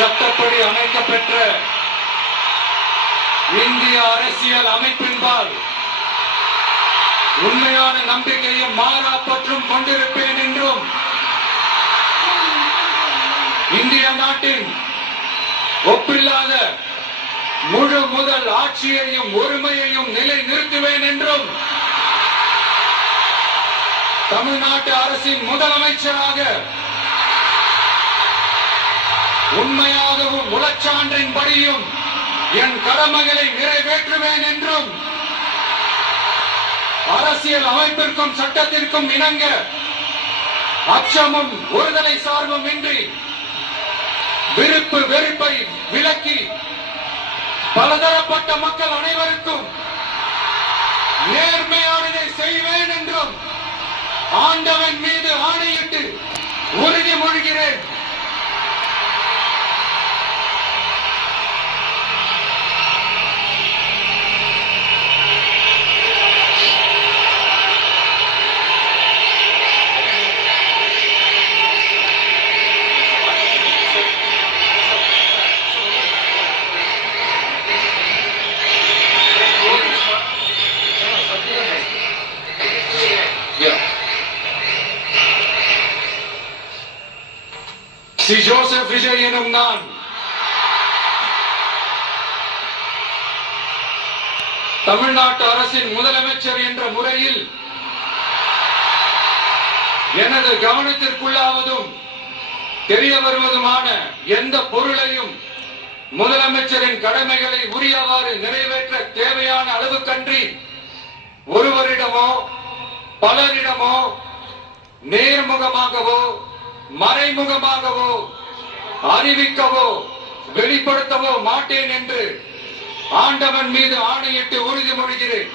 சட்டப்படி அமைக்கப்பெற்ற இந்திய அரசியல் அமைப்பின்பால் உண்மையான நம்பிக்கையும் மாறா பற்றும் கொண்டிருப்பேன் என்றும் இந்திய நாட்டின் ஒப்பில்லாத முழு முதல் ஆட்சியையும் ஒருமையையும் நிலை நிறுத்துவேன் என்றும் தமிழ்நாட்டு அரசின் முதலமைச்சராக உண்மையாகவும் உளச்சான்றின்படியும் என் கடமைகளை நிறைவேற்றுவேன் என்றும் அரசியல் அமைப்பிற்கும் சட்டத்திற்கும் இணங்க அச்சமும் ஒருதலை சார்பும் இன்றி விருப்பு வெறுப்பை விலக்கி பலதரப்பட்ட மக்கள் அனைவருக்கும் நேர்மையானதை செய்வேன் என்றும் ஆண்டவன் மீது ஆணையிட்டு உறுதிமொழிகிறேன். சி ஜோசப் விஜய் எனும் நான் தமிழ்நாட்டு அரசின் முதலமைச்சர் என்ற முறையில் எனது கவனத்திற்குள்ளாவதும் தெரிய வருவதுமான எந்த பொருளையும் முதலமைச்சரின் கடமைகளை உரியவாறு நிறைவேற்ற தேவையான அளவுக்கன்றி ஒருவரிடமோ பலரிடமோ நேர்முகமாகவோ மறைமுகமாகவோ அறிவிக்கவோ வெளிப்படுத்தவோ மாட்டேன் என்று ஆண்டவன் மீது ஆணையிட்டு உறுதிமொழிகிறேன்.